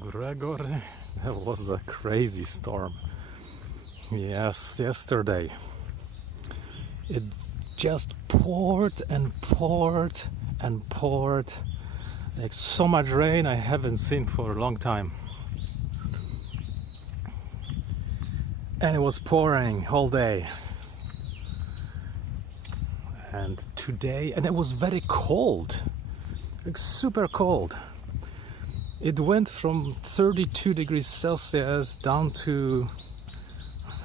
Gregory, that was a crazy storm. Yes, yesterday it just poured and poured and poured, like so much rain I haven't seen for a long time. And it was pouring all day. And today, and it was very cold, like super cold. It went from 32 degrees Celsius down to,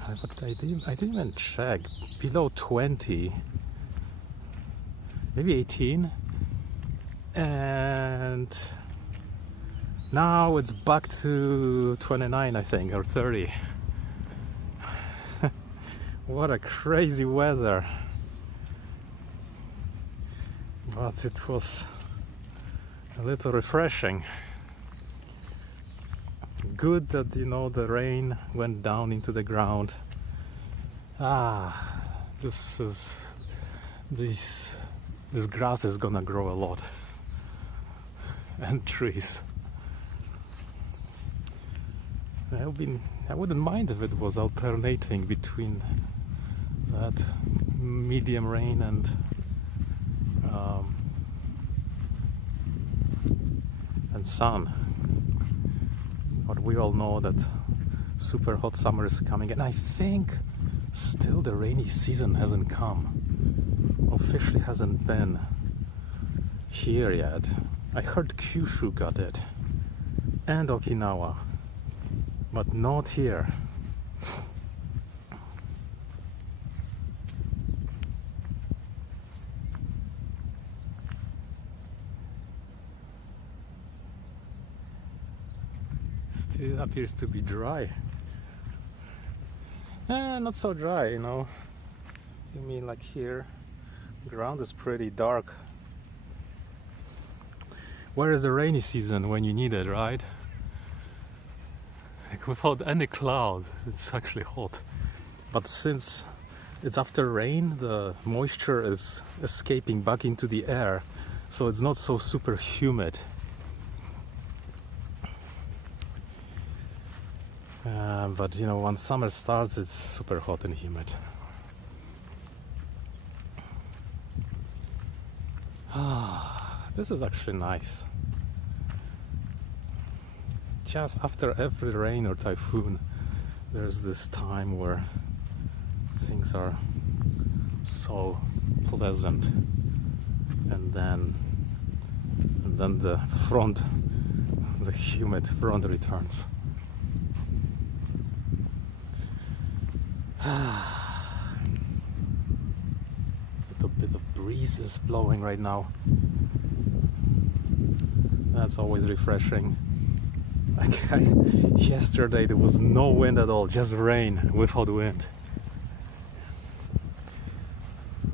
what I didn't even check, below 20, maybe 18. And now it's back to 29, I think, or 30. What a crazy weather. But it was a little refreshing. Good that, you know, the rain went down into the ground. This grass is gonna grow a lot. And trees. I wouldn't mind if it was alternating between that medium rain and sun. But we all know that super hot summer is coming, and I think still the rainy season hasn't come. Officially hasn't been here yet. I heard Kyushu got it and Okinawa, but not here. Still appears to be dry. Not so dry, you know. You mean like here? The ground is pretty dark. Where is the rainy season when you need it, right? Like without any cloud, it's actually hot. But since it's after rain, the moisture is escaping back into the air, so it's not so super humid. But you know, when summer starts, it's super hot and humid. This is actually nice. Just after every rain or typhoon, there's this time where things are so pleasant, and then the humid front returns. A little bit of breeze is blowing right now. That's always refreshing. Yesterday there was no wind at all, just rain without wind.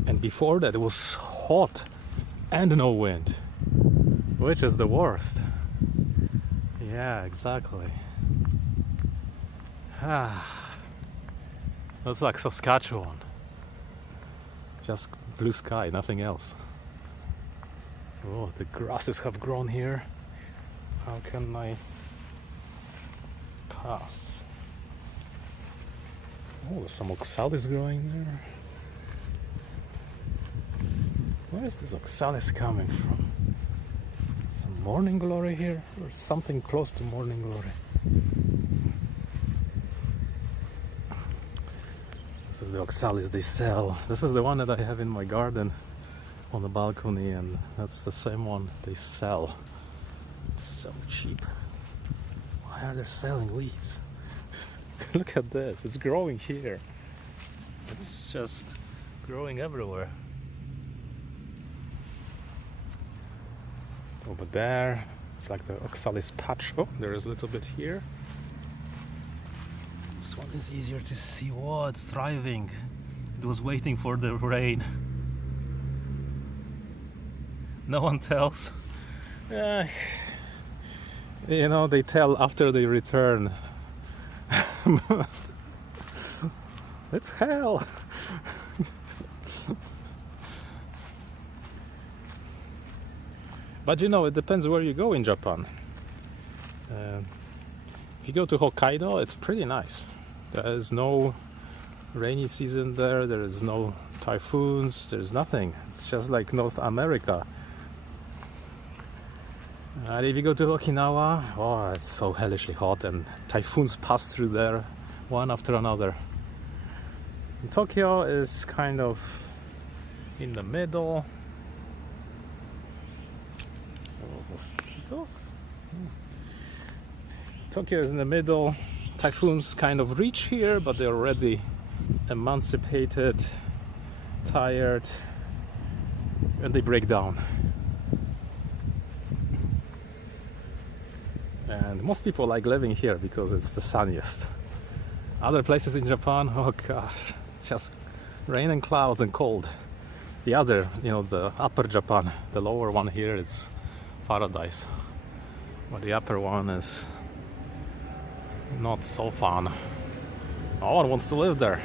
And before that it was hot and no wind, which is the worst. Yeah, exactly. That's like Saskatchewan. Just blue sky, nothing else. Oh, the grasses have grown here. How can I pass? Oh, some oxalis growing there. Where is this oxalis coming from? Some morning glory here, or something close to morning glory? This is the oxalis they sell. This is the one that I have in my garden on the balcony, and that's the same one they sell. It's so cheap. Why are they selling weeds? Look at this, it's growing here. It's just growing everywhere. Over there, it's like the oxalis patch. Oh, there is a little bit here. This one is easier to see. Whoa, it's thriving. It was waiting for the rain. No one tells. You know, they tell after they return. It's hell. But you know, it depends where you go in Japan. If you go to Hokkaido, it's pretty nice. There is no rainy season there, there is no typhoons, there's nothing. It's just like North America. And if you go to Okinawa, oh, it's so hellishly hot, and typhoons pass through there one after another. And Tokyo is kind of in the middle. Oh, mosquitoes? Tokyo is in the middle. Typhoons kind of reach here, but they're already emancipated, tired, and they break down. And most people like living here because it's the sunniest. Other places in Japan, oh gosh, it's just rain and clouds and cold. The other, the upper Japan, the lower one here, it's paradise. But the upper one is not so fun. No one wants to live there.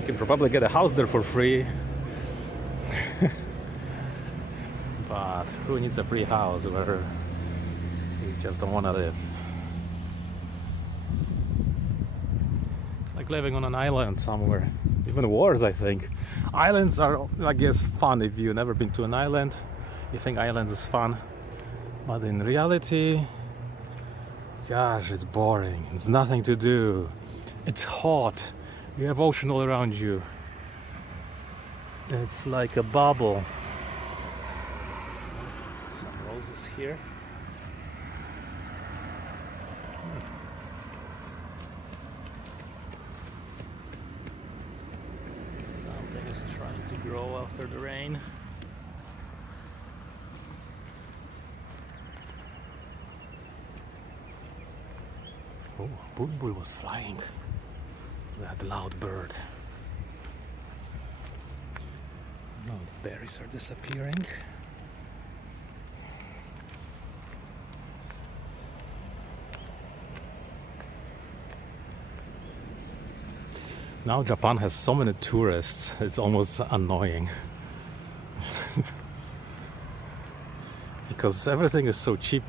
You can probably get a house there for free. But who needs a free house where you just don't want to live? It's like living on an island somewhere. Even worse, I think. Islands are, I guess, fun if you've never been to an island. You think islands is fun. But in reality, gosh, it's boring. It's nothing to do. It's hot. You have ocean all around you. It's like a bubble. Some roses here. Something is trying to grow after the rain. Oh, Bulbul was flying. That loud bird. No, the berries are disappearing. Now Japan has so many tourists, it's almost annoying. Because everything is so cheap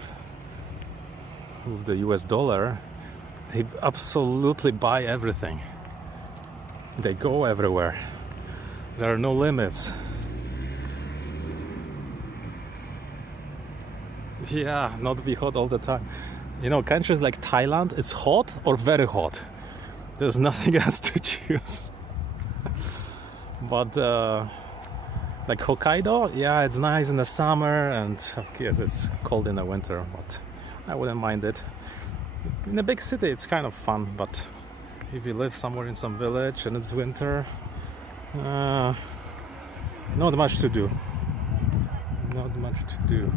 with the US dollar. They absolutely buy everything. They go everywhere. There are no limits. Yeah, not be hot all the time. Countries like Thailand, it's hot or very hot. There's nothing else to choose. But like Hokkaido, yeah, it's nice in the summer, and yes, it's cold in the winter, but I wouldn't mind it. In a big city it's kind of fun, but if you live somewhere in some village and it's winter, not much to do. Not much to do.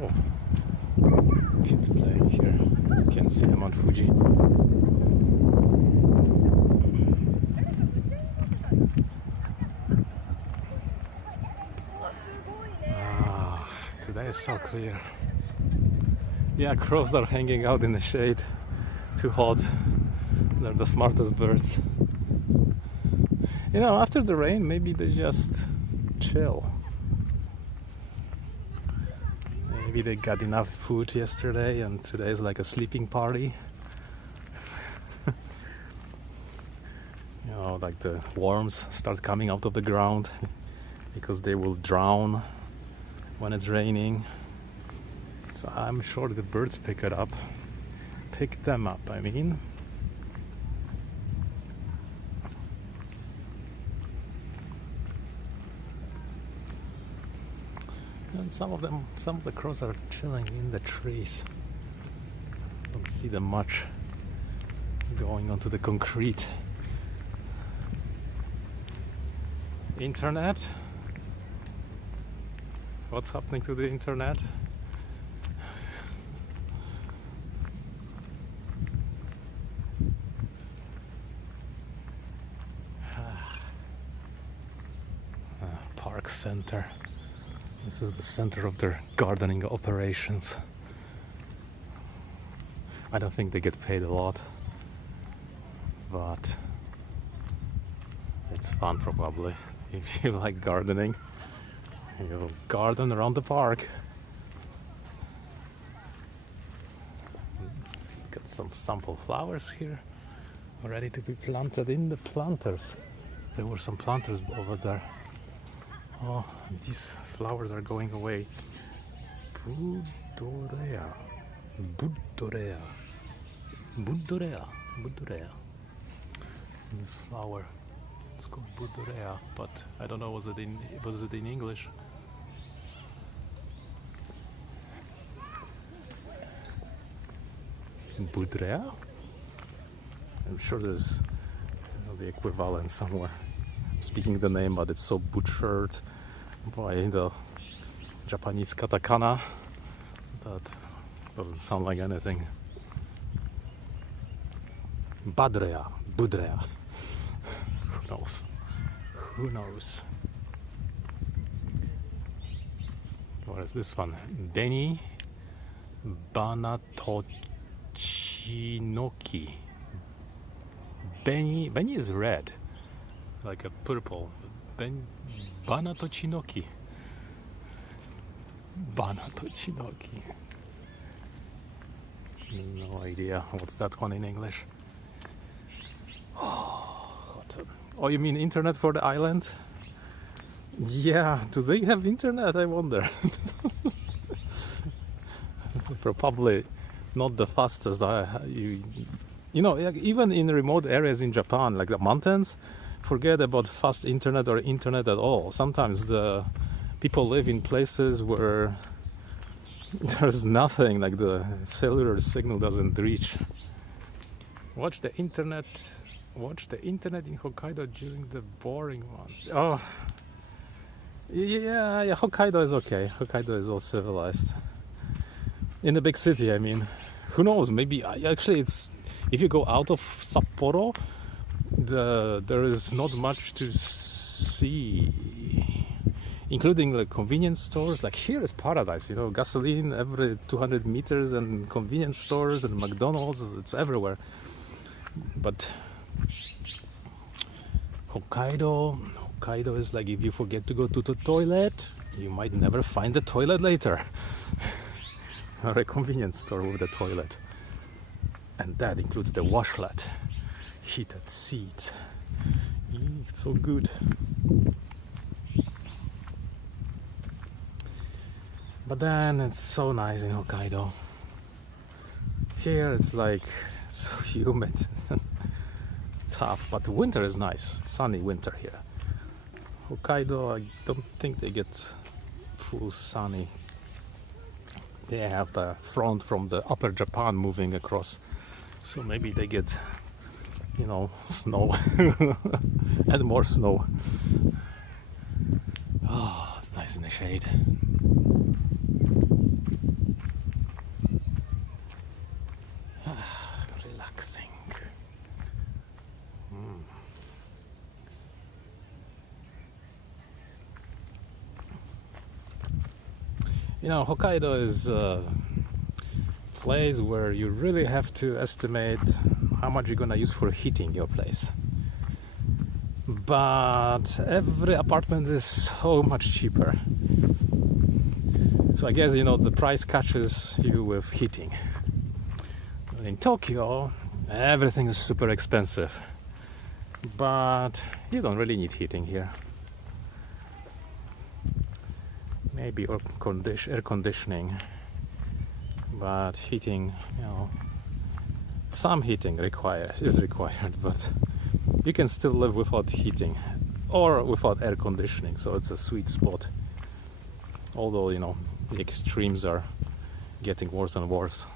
Oh, kids playing here. You can see them on Fuji. Today is so clear. Yeah, crows are hanging out in the shade. Too hot. They're the smartest birds. After the rain, maybe they just chill. Maybe they got enough food yesterday and today is like a sleeping party. Like the worms start coming out of the ground because they will drown when it's raining. So I'm sure the birds pick them up, I mean. And some of the crows are chilling in the trees. Don't see them much going onto the concrete. Internet? What's happening to the internet? Park Center. This is the center of their gardening operations. I don't think they get paid a lot, but it's fun probably. If you like gardening, you'll garden around the park. some sample flowers here, ready to be planted in the planters. There were some planters over there. Oh, these flowers are going away. Budorea. Budorea. Budorea. Budorea. This flower. It's called Budorea, but I don't know was it in English. Budorea? I'm sure there's the equivalent somewhere. I'm speaking the name, but it's so butchered by the Japanese katakana that doesn't sound like anything. Badrea, Budrea. Who knows? Who knows? What is this one? Beni Banatochinoki. Beni is red, like a purple. Banatochinoki. Banatochinoki. No idea what's that one in English. Oh, you mean internet for the island? Yeah, do they have internet? I wonder. Probably not the fastest. You know, even in remote areas in Japan, like the mountains, forget about fast internet or internet at all. Sometimes the people live in places where there's nothing, like the cellular signal doesn't reach. Watch the internet in Hokkaido during the boring ones. Oh, yeah, Hokkaido is okay. Hokkaido is all civilized. In a big city, I mean. Who knows, maybe, actually it's, if you go out of Sapporo, there is not much to see. Including like convenience stores. Like here is paradise, you know, gasoline every 200 meters and convenience stores and McDonald's, it's everywhere. But Hokkaido is like if you forget to go to the toilet, you might never find the toilet later. Or a convenience store with a toilet. And that includes the washlet, heated seats. It's so good. But then it's so nice in Hokkaido. Here it's like so humid and tough, but winter is nice, sunny winter here. Hokkaido, I don't think they get full sunny. They have the front from the upper Japan moving across, so maybe they get, you know, snow and more snow. Oh, it's nice in the shade. Relaxing. You know, Hokkaido is a place where you really have to estimate how much you're gonna use for heating your place. But every apartment is so much cheaper. So I guess, you know, the price catches you with heating. In Tokyo, everything is super expensive. But you don't really need heating here. Maybe air conditioning, but heating, you know, some heating is required, but you can still live without heating or without air conditioning, so it's a sweet spot. Although, you know, the extremes are getting worse and worse.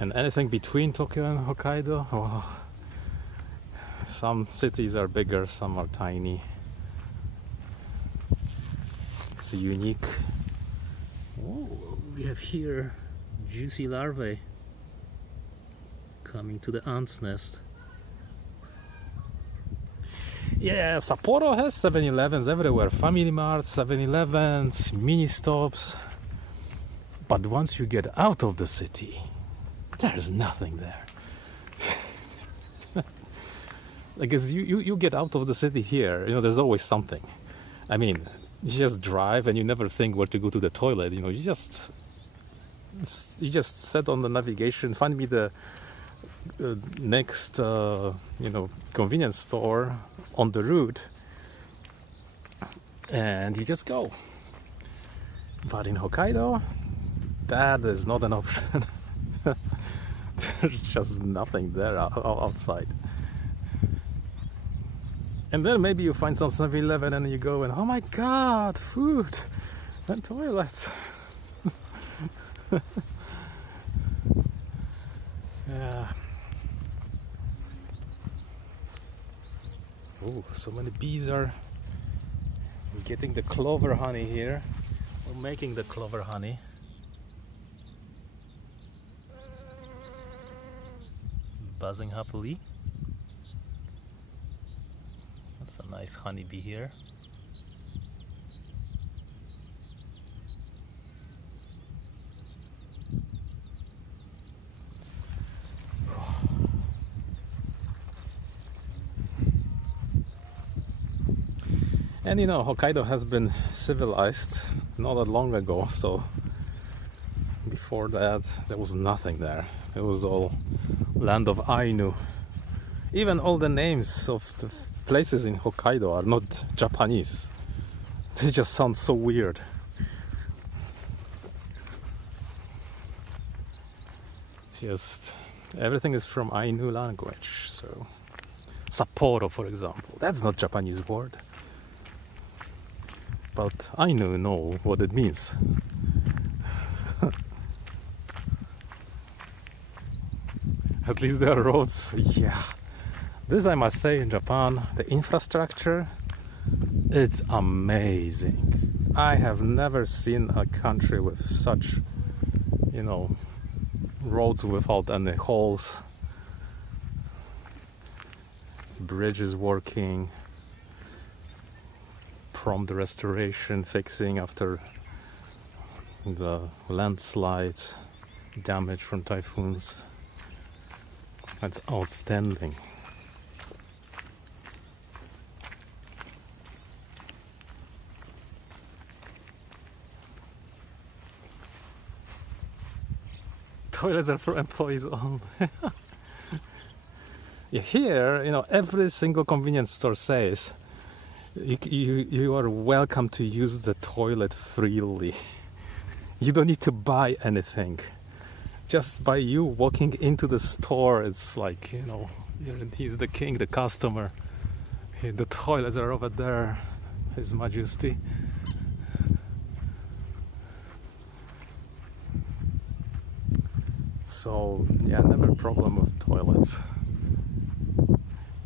And anything between Tokyo and Hokkaido, oh, some cities are bigger, some are tiny. It's unique. Oh, we have here juicy larvae coming to the ant's nest. Yeah, Sapporo has 7-Elevens everywhere. Family Marts, 7-Elevens, mini stops. But once you get out of the city, there's nothing there. Like as you get out of the city here, you know, there's always something. I mean, You just drive and you never think where to go to the toilet. You know, you just set on the navigation, find me the next convenience store on the route, and you just go. But in Hokkaido, that is not an option. There's just nothing there outside. And then maybe you find some 7-Eleven and you go and, oh my god, food and toilets. Yeah. Oh, so many bees are getting the clover honey here, or making the clover honey. Buzzing happily. That's a nice honeybee here. And you know, Hokkaido has been civilized not that long ago, so before that there was nothing there. It was all land of Ainu. Even all the names of the places in Hokkaido are not Japanese. They just sound so weird. Just everything is from Ainu language. So Sapporo, for example, that's not Japanese word. But Ainu know what it means. At least there are roads. Yeah, this I must say, in Japan, the infrastructure, it's amazing. I have never seen a country with such, you know, roads without any holes, bridges working, prompt restoration, fixing after the landslides, damage from typhoons. That's outstanding. Toilets are for employees only. Yeah, here, you know, every single convenience store says you are welcome to use the toilet freely. You don't need to buy anything. Just by you walking into the store, it's like, you know, he's the king, the customer. The toilets are over there, His Majesty. So yeah, never a problem with toilets.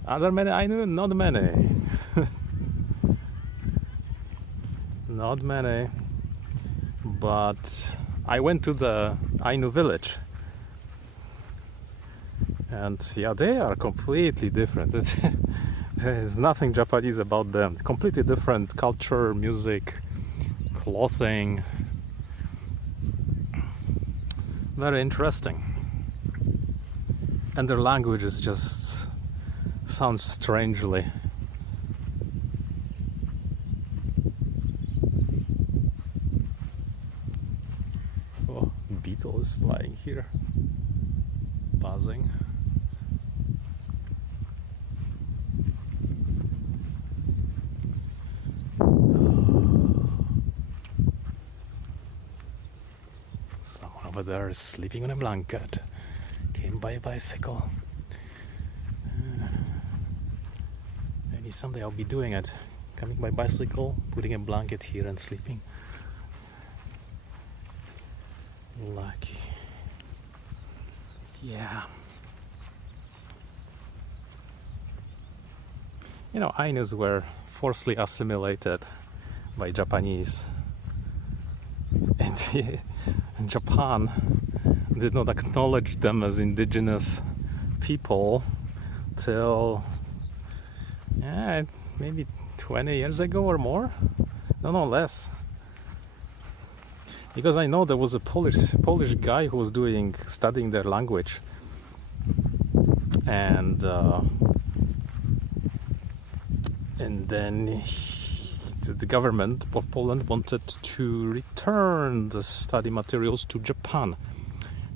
Are there many Ainu? Not many. Not many. But I went to the Ainu village, and yeah, they are completely different. There's nothing Japanese about them. Completely different culture, music, clothing. Very interesting. And their languages just sound strangely. Oh, beetle is flying here, buzzing. Someone over there is sleeping on a blanket. Came by a bicycle. Maybe someday I'll be doing it. Coming by bicycle, putting a blanket here and sleeping. Lucky. Yeah. You know, Ainus were forcibly assimilated by Japanese. And Japan did not acknowledge them as indigenous people till maybe 20 years ago or more. No, less. Because I know there was a Polish guy who was studying their language, and then the government of Poland wanted to return the study materials to Japan.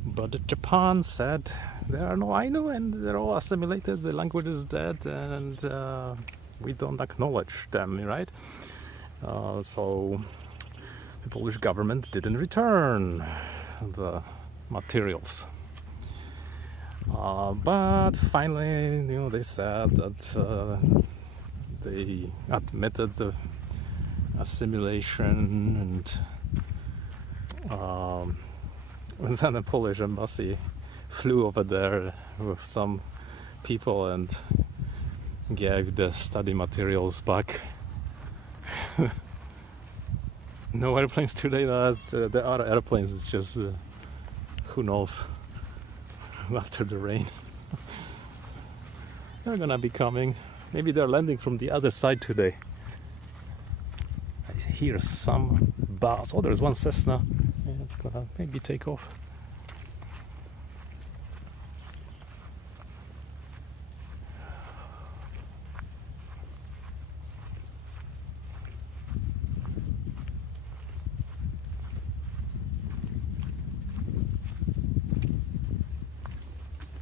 But Japan said there are no Ainu and they're all assimilated, the language is dead, and we don't acknowledge them, right? So the Polish government didn't return the materials. But finally, they said that they admitted the assimilation, and then the Polish embassy flew over there with some people and gave the study materials back. No airplanes today. There are airplanes, it's just who knows after the rain. They're gonna be coming. Maybe they're landing from the other side today. I hear some bus. Oh, there's one Cessna. Yeah, it's gonna maybe take off.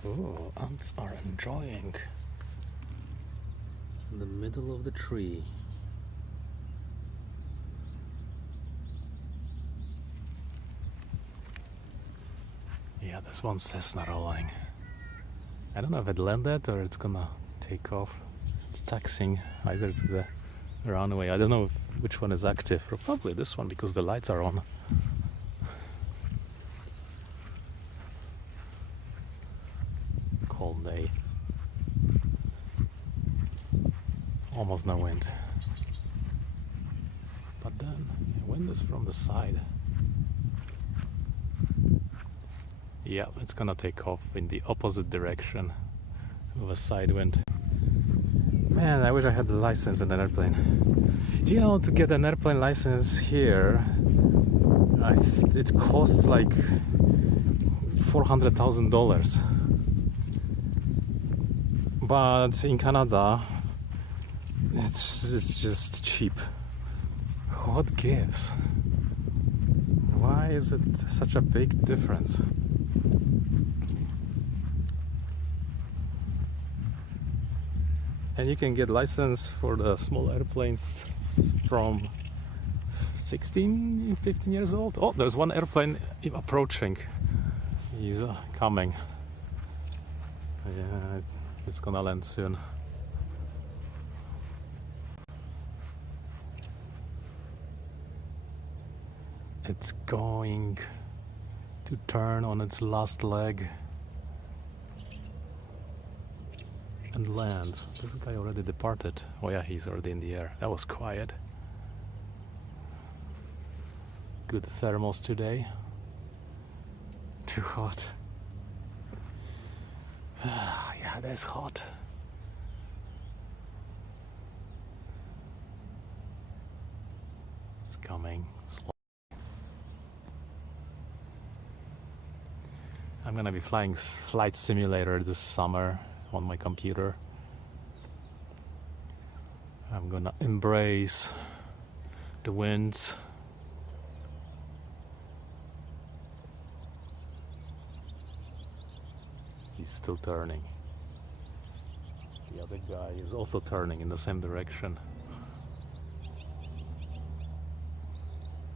Oh, ants are enjoying in the middle of the tree. Yeah, there's one Cessna rolling. I don't know if it landed or it's gonna take off. It's taxiing either to the runway. I don't know which one is active. Probably this one because the lights are on. Cold day. Almost no wind. But then wind is from the side. Yeah, it's gonna take off in the opposite direction with a side wind. Man, I wish I had the license in an airplane. Do you know, to get an airplane license here, it costs like $400,000. But in Canada, it's just cheap. What gives? Why is it such a big difference? And you can get license for the small airplanes from 16, 15 years old. Oh, there's one airplane approaching. He's coming. Yeah, it's gonna land soon. It's going to turn on its last leg and land. This guy already departed. Oh yeah, he's already in the air. That was quiet. Good thermals today. Too hot. Yeah, that's hot. It's coming. I'm gonna be flying Flight Simulator this summer on my computer. I'm gonna embrace the winds. He's still turning. The other guy is also turning in the same direction.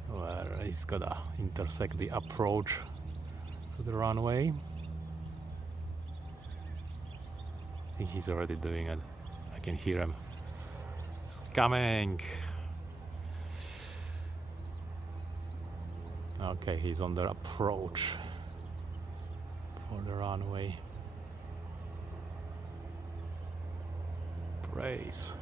Where he's gonna intersect the approach to the runway. I think he's already doing it. I can hear him. He's coming. Okay, he's on the approach for the runway. Brace.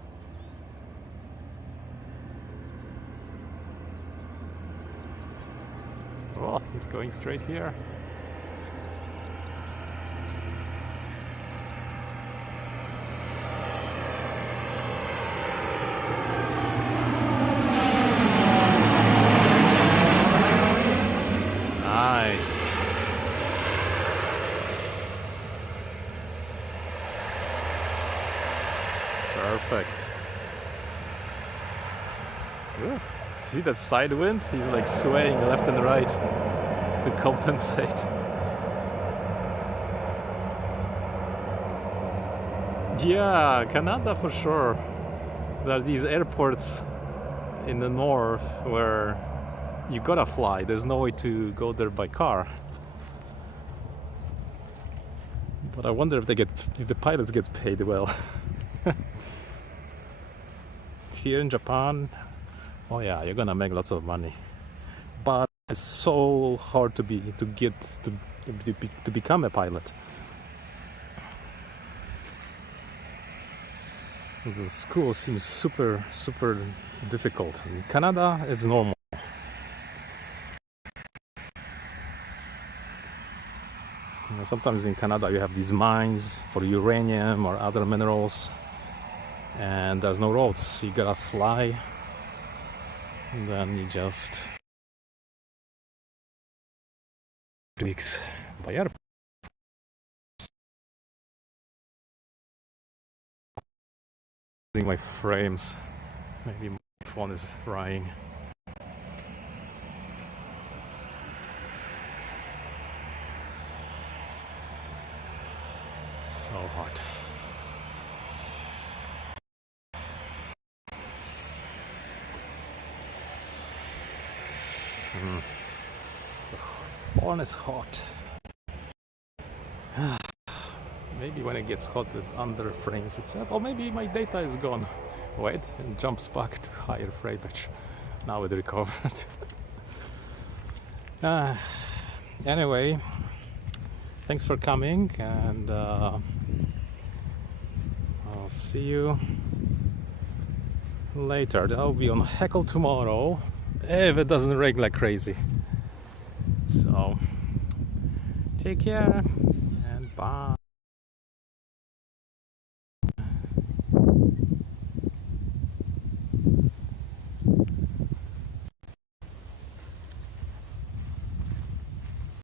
Oh, he's going straight here. Nice. Perfect. Ooh, see that side wind? He's like swaying left and right to compensate. Yeah, Canada for sure. There are these airports in the north where you gotta fly. There's no way to go there by car. But I wonder if the pilots get paid well. Here in Japan, oh yeah, you're gonna make lots of money. But it's so hard to become a pilot. The school seems super difficult. In Canada, it's normal. You know, sometimes in Canada you have these mines for uranium or other minerals, and there's no roads. You gotta fly, and then you just weeks by airport. My frames, maybe my phone is frying. So hot. The phone is hot. Maybe when it gets hot it under frames itself, or maybe my data is gone. Wait, and jumps back to higher frame rate. Now it recovered. Anyway, thanks for coming, and I'll see you later. I'll be on Heckle tomorrow if it doesn't rain like crazy. So take care and bye.